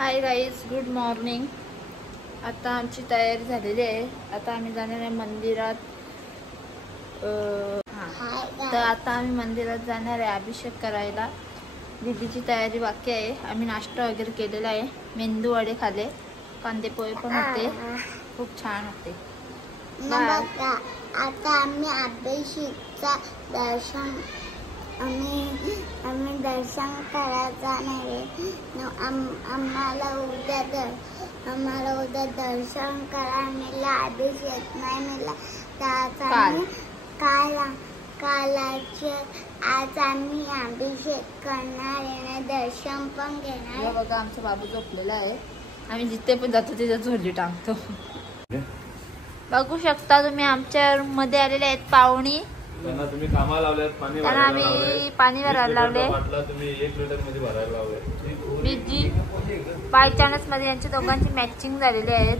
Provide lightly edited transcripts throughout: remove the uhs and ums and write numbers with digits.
Hi guys, good morning. आता आमची तयारी झालेली आहे। आता आम्ही जाणार आहे मंदिरात। तर आता आम्ही मंदिरात जाणार आहे अभिषेक करायला। दीदीची तयारी बाकी आहे। आम्ही नाश्ता वगैरे केलेला आहे। मेंदू वडे खाले, कांदे पोहे पण होते, खूप छान होते। आता आम्ही अभिषेकचा दर्शन आम्ही दर्शन करायला जाणार आहे। आम्हाला उद्या दर्शन करायला मिळालं, अभिषेक नाही मिळाला। आज आम्ही अभिषेक करणार आहे, दर्शन पण घेणार। बघा आमचा बाबू झोपलेला आहे। आम्ही जिथे पण जातो तिथे झोली टाकतो। बघू शकता तुम्ही, आमच्या रूम मध्ये आलेले आहेत पाहुणी। त्यांना तुम्ही कामाला लावलेत, पाणी भरायला लावले। तुम्ही 1 लिटर मध्ये भरायला लावले। बीजी बाय चान्स मध्ये यांच्या दोघांची मॅचिंग झालेली आहे।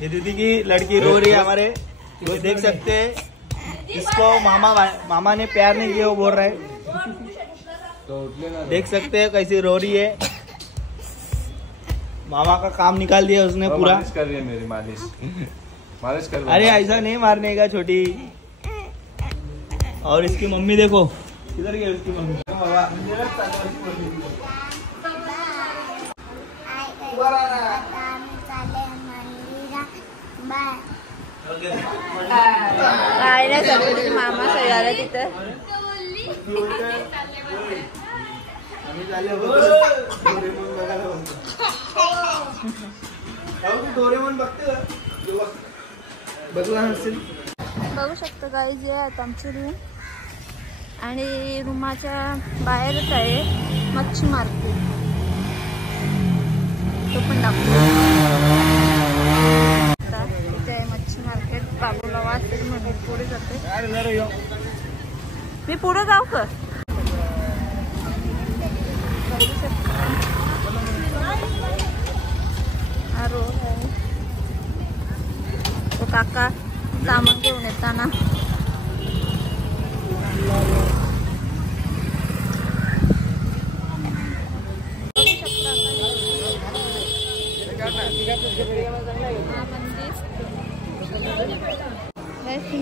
ये दीदी की लड़की रो रही है हमारे, वो देख सकते हैं। इसको मामा ने प्यार नहीं किया, वो बोल रहा है। देख सकते हैं कैसी रो रही है। मामा का काम निकाल दिया उसने पूरा। मालिश कर रही है मेरी, मालिश कर। अरे ऐसा नहीं मारने का छोटी। और इसकी मम्मी देखो किधर गई उसकी मम्मी। काय नाही सगळे मामा सगळ्याला तिथं। बघू शकतो गाईज, हे आहेत आमची रूम आणि रूमाच्या बाहेरच आहे मच्छी मार्केट। तो पण दाखवतो इथे आहे मच्छी मार्केट। बाबूला वाचते म्हणून पुढे जाते। मी पुढे जाऊ का? बघू शकता हा रोड आहे। तो काका सामान घेऊन येताना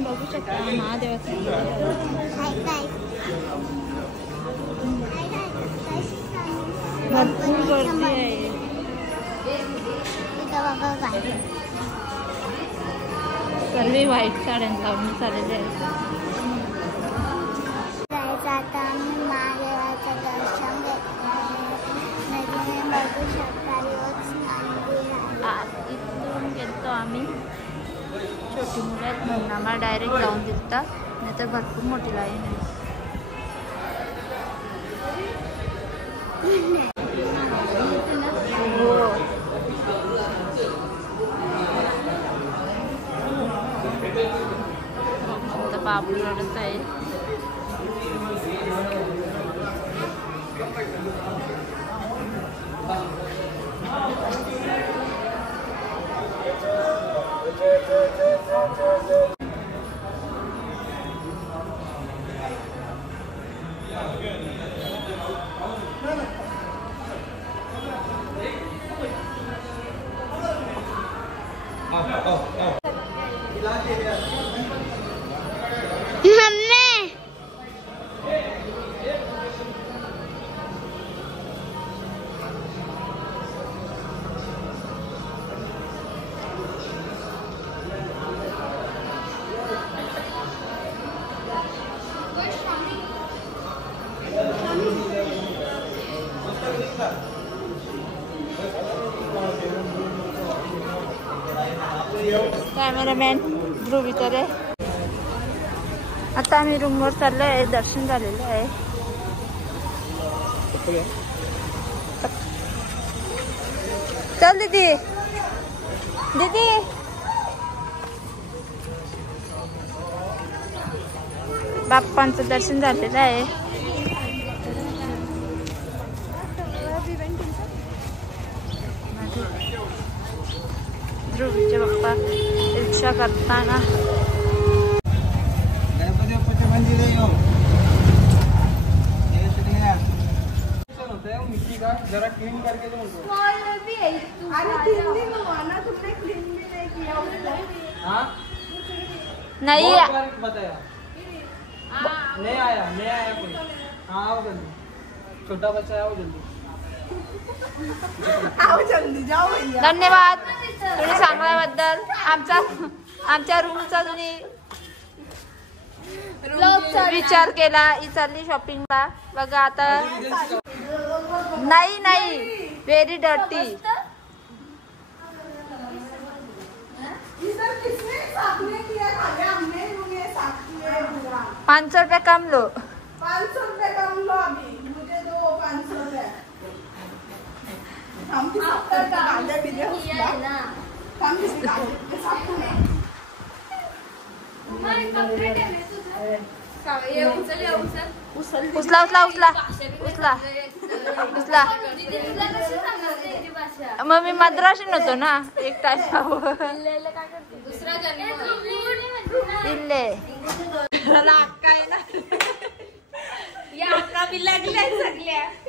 बघू शकता महादेवाचं भरपूर गर्दी आहे। सर्व व्हाईट साड्या लावून चाललेले आहेत। आता आम्ही महादेवाचं दर्शन घेतो। बघू शकता इथून गेलो आम्ही। छोटी मुलं आहेत म्हणून आम्हाला डायरेक्ट जाऊन दिसतात, नाही तर भरपूर मोठी लाईन आहे। बाबू रडत आहे। कॅमेरामॅन ध्रुव इतर आहे। आता आम्ही रूमवर चाललो आहे, दर्शन झालेलं आहे। चल दीदी, दीदी बाप्पांचं दर्शन झालेलं आहे। ध्रुवीचे बाप्पा रिक्षा करताना गणपती बाप्पाचे मंदिर आहे। मिट्टी का जरा क्लीन करके दो उनको। हाँ नहीं बहुत बार बताया, नहीं आया कोई। हाँ आओ जल्दी, छोटा बच्चा है, आओ जल्दी। धन्यवाद तुम्ही सांगल्याबद्दल. आमच्या रूमचा तुम्ही विचार केला. ही चालली शॉपिंगला. बघा आता. नाही व्हेरी डर्टी. 500 रुपये कम लो. 500 रुपये कम लो अभी, मुझे दो 500 रुपये. हम किस गांजा पी रहे हैं? हम किस उचला. मग मी मद्राशी नव्हतो ना एक टाइम. इल्ले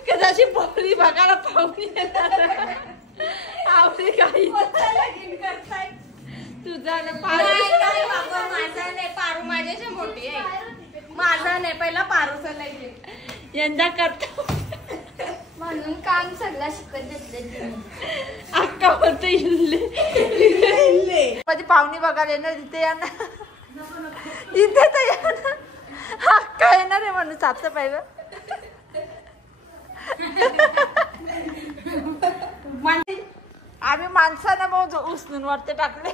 कदाचित पाहुणी बघायला पाहुणी आवडी काही तुझा पारू माझ्याशी मोठी आहे. माझा नाही, पहिला पारूचा नाही यंदा करतो म्हणून काम सगळं शिकत घेतले. अक्का होते इल्ले मध्ये पाहुणी बघायला येणार तिथे येणार. इथे तर येणार. अक्का येणार आहे म्हणून साफसफाई. आम्ही माणसांना मग उचलून वरती टाकले.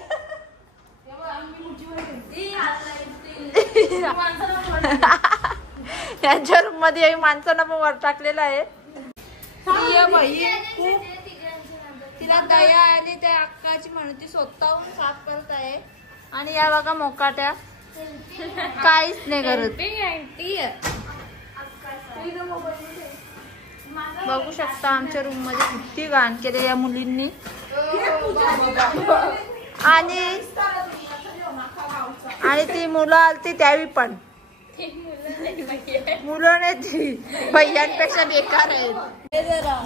यांच्या रूम मध्ये माणसांना पण वर टाकलेला आहे. तिला दया आली त्या अक्काची म्हणून ती स्वतःहून साफ करत आहे. आणि या बघा मोकाट्या काहीच नाही करत. बघू शकता आमच्या रूम मध्ये किती घाण केले या मुलींनी. आणि ती मुलं आलती त्यावेळी पण मुलं नाही, ती भैयांपेक्षा बेकार आहेत.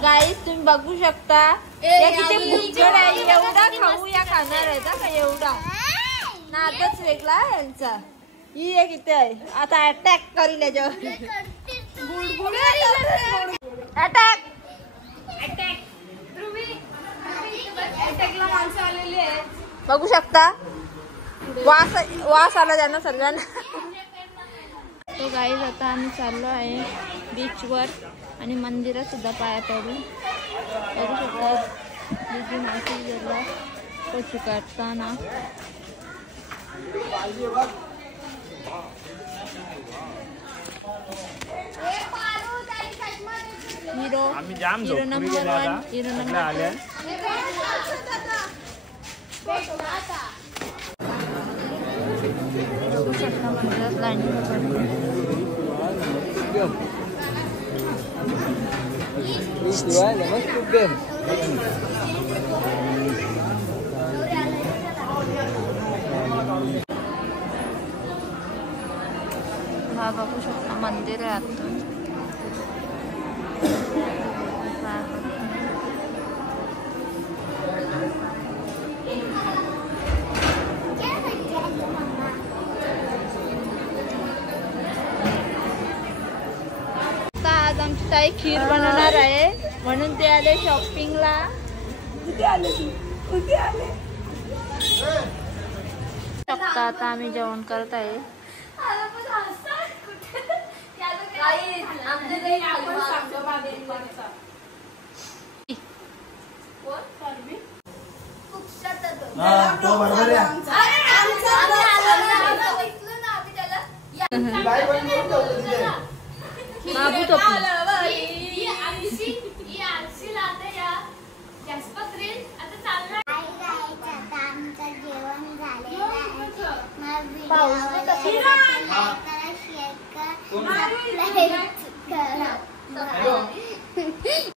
गाईस तुम्ही बघू शकता या किती बुजड आहे. एवढा खाऊ या खाणार आहे का एवढा नादच वेगळा यांचा. ही एक इथे आहे. आता अटॅक करील याच्यावर. अटॅक बघू शकता. वास आला त्यांना सर्वांना. तो गाईज आता आम्ही चाललो आहे बीचवर आणि मंदिरात सुद्धा पाया पडू. बघू शकता दीदी मावशी गेला फोटो काढताना. Hero number 1 hero number 2. बघू शकता मंदिरात लाईन हा बघू शकता मंदिर आहे आता. आज आमची ताई खीर बनवणार आहे म्हणून ते आले शॉपिंगला. आता आम्ही जेवण करत आहे. बाबू तो जेवण झालेलं आहे.